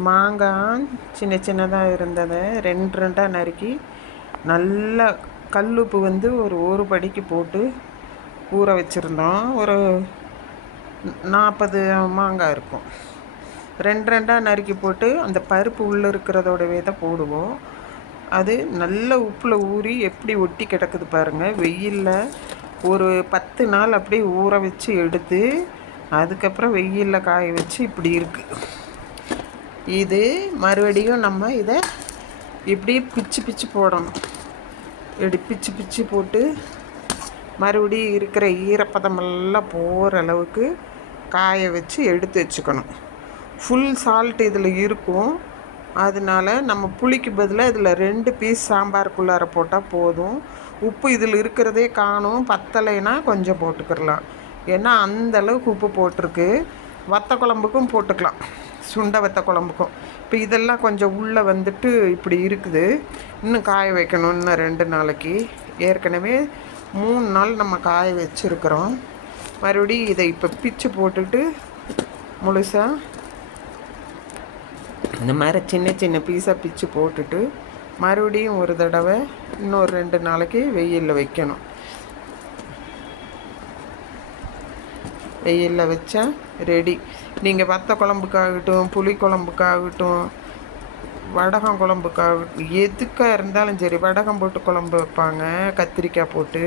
மாங்காய் சின்ன சின்னதாக இருந்ததை ரெண்டு ரெண்டாக நறுக்கி நல்லா கல்லுப்பு வந்து ஒரு படிக்கு போட்டு ஊற வச்சுருந்தோம். ஒரு 40 மாங்காய் இருக்கும். ரெண்டு ரெண்டாக நறுக்கி போட்டு அந்த பருப்பு உள்ளே இருக்கிறதோடவே தான் போடுவோம். அது நல்ல உப்பில் ஊறி எப்படி ஒட்டி கிடக்குது பாருங்கள். வெயிலில் ஒரு 10 நாள் அப்படியே ஊற வச்சு எடுத்து அதுக்கப்புறம் வெயிலில் காய வச்சு இப்படி இருக்குது. இது மறுபடியும் நம்ம இதை இப்படி பிச்சு போடணும். இப்படி பிச்சு போட்டு மறுபடியும் இருக்கிற ஈரப்பதமெல்லாம் போகிற அளவுக்கு காய வச்சு எடுத்து வச்சுக்கணும். ஃபுல் சால்ட் இதில் இருக்கும். அதனால நம்ம புளிக்கு பதிலாக இதில் 2 பீஸ் சாம்பாருக்குள்ளார போட்டால் போதும். உப்பு இதில் இருக்கிறதே காணும். பத்தலைன்னா கொஞ்சம் போட்டுக்கிடலாம். ஏன்னா அந்த அளவுக்கு உப்பு போட்டிருக்கு. வத்த குழம்புக்கும் போட்டுக்கலாம், சுண்டை வத்த குழம்புக்கும். இப்போ இதெல்லாம் கொஞ்சம் உள்ளே வந்துட்டு இப்படி இருக்குது. இன்னும் காய வைக்கணும். இன்னும் 2 நாளைக்கு. ஏற்கனவே 3 நாள் நம்ம காய வச்சுருக்குறோம். மறுபடியும் இதை இப்போ பிச்சு போட்டுட்டு முழுசாக இந்த மாதிரி சின்ன பீஸாக பிச்சு போட்டுட்டு மறுபடியும் ஒரு தடவை இன்னொரு 2 நாளைக்கு வெயிலில் வைக்கணும். வெயிலில் வச்சா ரெடி. நீங்கள் வத்த குழம்புக்காகட்டும், புளி குழம்புக்காகட்டும், வடகம் குழம்புக்காகட்டும், எதுக்காக இருந்தாலும் சரி. வடகம் போட்டு குழம்பு வைப்பாங்க, கத்திரிக்காய் போட்டு.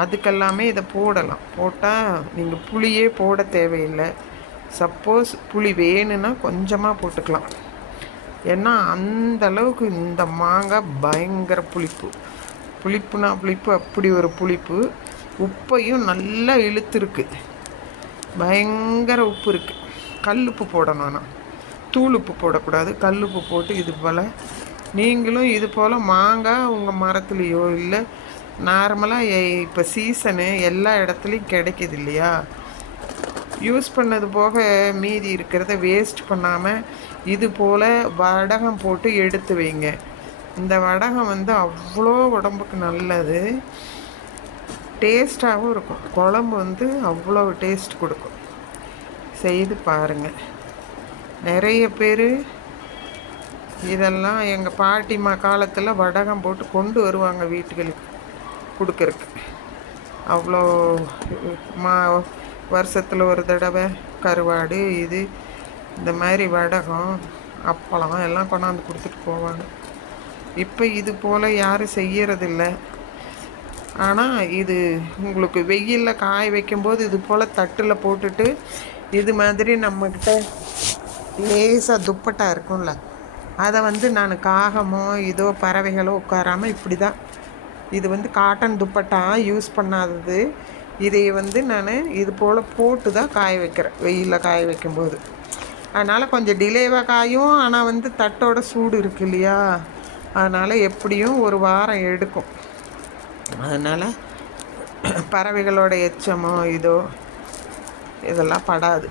அதுக்கெல்லாமே இதை போடலாம். போட்டால் நீங்கள் புளியே போட தேவையில்லை. சப்போஸ் புளி வேணும்னா கொஞ்சமாக போட்டுக்கலாம். ஏன்னா அந்த அளவுக்கு இந்த மாங்காய் பயங்கர புளிப்புனா புளிப்பு, அப்படி ஒரு புளிப்பு. உப்பையும் நல்லா இழுத்துருக்கு. பயங்கர உப்பு இருக்குது. கல்லுப்பு போடணும். ஆனால் தூள் உப்பு போடக்கூடாது. கல்லுப்பு போட்டு இது போல் நீங்களும் இது போல் மாங்காய் உங்கள் மரத்துலேயோ இல்லை நார்மலாக இப்போ சீசனு எல்லா இடத்துலையும் கிடைக்கிது இல்லையா, யூஸ் பண்ணது போக மீதி இருக்கிறத வேஸ்ட் பண்ணாமல் இது போல் வடகம் போட்டு எடுத்து வைங்க. இந்த வடகம் வந்து அவ்வளோ உடம்புக்கு நல்லது. டேஸ்ட்டாகவும் இருக்கும். குழம்பு வந்து அவ்வளோ டேஸ்ட் கொடுக்கும். செய்து பாருங்கள். நிறைய பேர் இதெல்லாம் எங்கள் பாட்டிமா காலத்தில் வடகம் போட்டு கொண்டு வருவாங்க வீட்டுகளுக்கு கொடுக்கறக்கு. அவ்வளோ வருஷத்தில் ஒரு தடவை கருவாடு இது இந்த மாதிரி வடகம் அப்பளம் எல்லாம் கொண்டாந்து கொடுத்துட்டு போவாங்க. இப்போ இது போல் யாரும் செய்யறதில்லை. ஆனால் இது உங்களுக்கு வெயிலில் காய வைக்கும்போது இது போல் தட்டில் போட்டுட்டு இது மாதிரி நம்மக்கிட்ட லேசாக துப்பட்டா இருக்கும்ல, அதை வந்து நான் காகமோ இதோ பறவைகளோ உட்காராமல் இப்படி தான், இது வந்து காட்டன் துப்பட்டா யூஸ் பண்ணாதது. இதை வந்து நான் இது போல் போட்டு தான் காய வைக்கிறேன் வெயிலில் காய வைக்கும்போது. அதனால் கொஞ்சம் டிலேவாக காயும். ஆனால் வந்து தட்டோட சூடு இருக்கு இல்லையா, அதனால் எப்படியும் ஒரு வாரம் எடுக்கும். அதனால் பறவைகளோட எச்சமோ இதோ இதெல்லாம் படாது.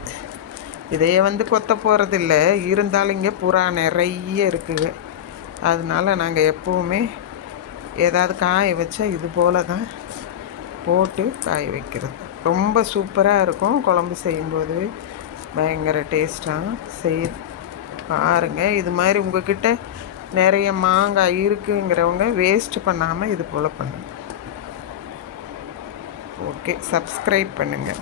இதையே வந்து கொத்த போகிறதில்ல. இருந்தாலும் இங்கே புறா நிறைய இருக்குது. அதனால் நாங்கள் எப்போவுமே ஏதாவது காய வச்சா இது போல் தான் போட்டு காய வைக்கிறது. ரொம்ப சூப்பராக இருக்கும். குழம்பு செய்யும்போது பயங்கர டேஸ்ட்டாக பாருங்கள். இது மாதிரி உங்கள்கிட்ட நிறைய மாங்காய் இருக்குங்கிறவங்க வேஸ்ட் பண்ணாமல் இது போல் பண்ணுங்கள். ஓகே, சப்ஸ்கிரைப் பண்ணுங்கள்.